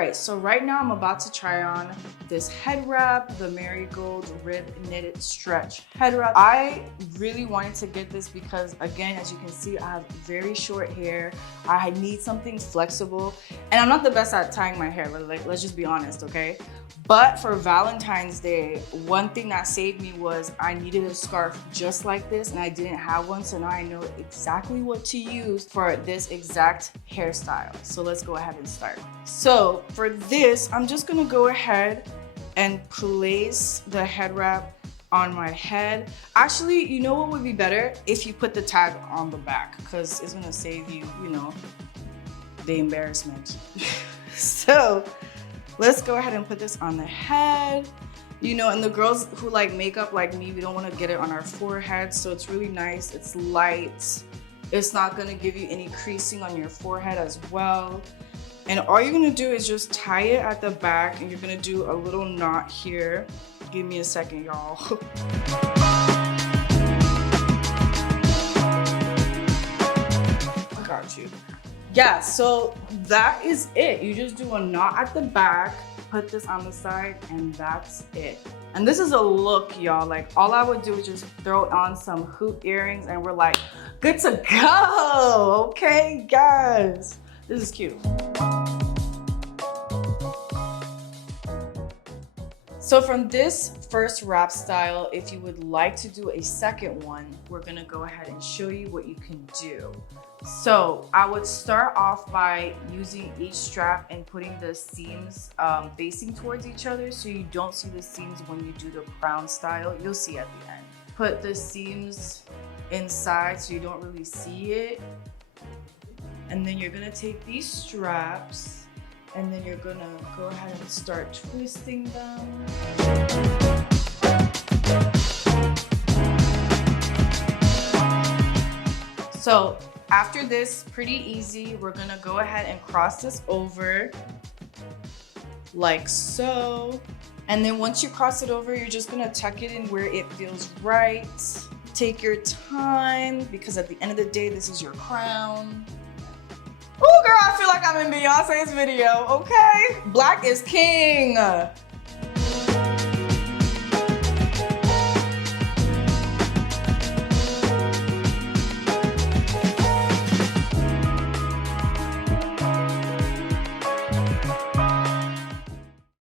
right, so right now I'm about to try on this head wrap, the Marigold Rib Knitted Stretch head wrap. I really wanted to get this because, again, as you can see, I have very short hair. I need something flexible, and I'm not the best at tying my hair, like, let's just be honest, okay? But for Valentine's Day, one thing that saved me was I needed a scarf just like this, and I didn't have one, so now I know exactly what to use for this exact hairstyle. So let's go ahead and start. So for this, I'm just gonna go ahead and place the head wrap on my head. Actually, you know what would be better? If you put the tag on the back, because it's gonna save you, you know, the embarrassment. So let's go ahead and put this on the head. You know, and the girls who like makeup like me, we don't want to get it on our forehead, so it's really nice. It's light. It's not going to give you any creasing on your forehead as well. And all you're going to do is just tie it at the back, and you're going to do a little knot here. Give me a second, y'all. I got you. Yeah, so that is it. You just do a knot at the back, put this on the side, and that's it. And this is a look, y'all. Like, all I would do is just throw on some hoop earrings and we're like, good to go. Okay, guys. This is cute. So from this first wrap style, if you would like to do a second one, we're gonna go ahead and show you what you can do. So I would start off by using each strap and putting the seams facing towards each other so you don't see the seams when you do the crown style. You'll see at the end. Put the seams inside so you don't really see it. And then you're gonna take these straps and then you're gonna go ahead and start twisting them. So after this, pretty easy, we're gonna go ahead and cross this over like so. And then once you cross it over, you're just gonna tuck it in where it feels right. Take your time, because at the end of the day, this is your crown. Oh girl, I feel like I'm in Beyonce's video, okay? Black is king.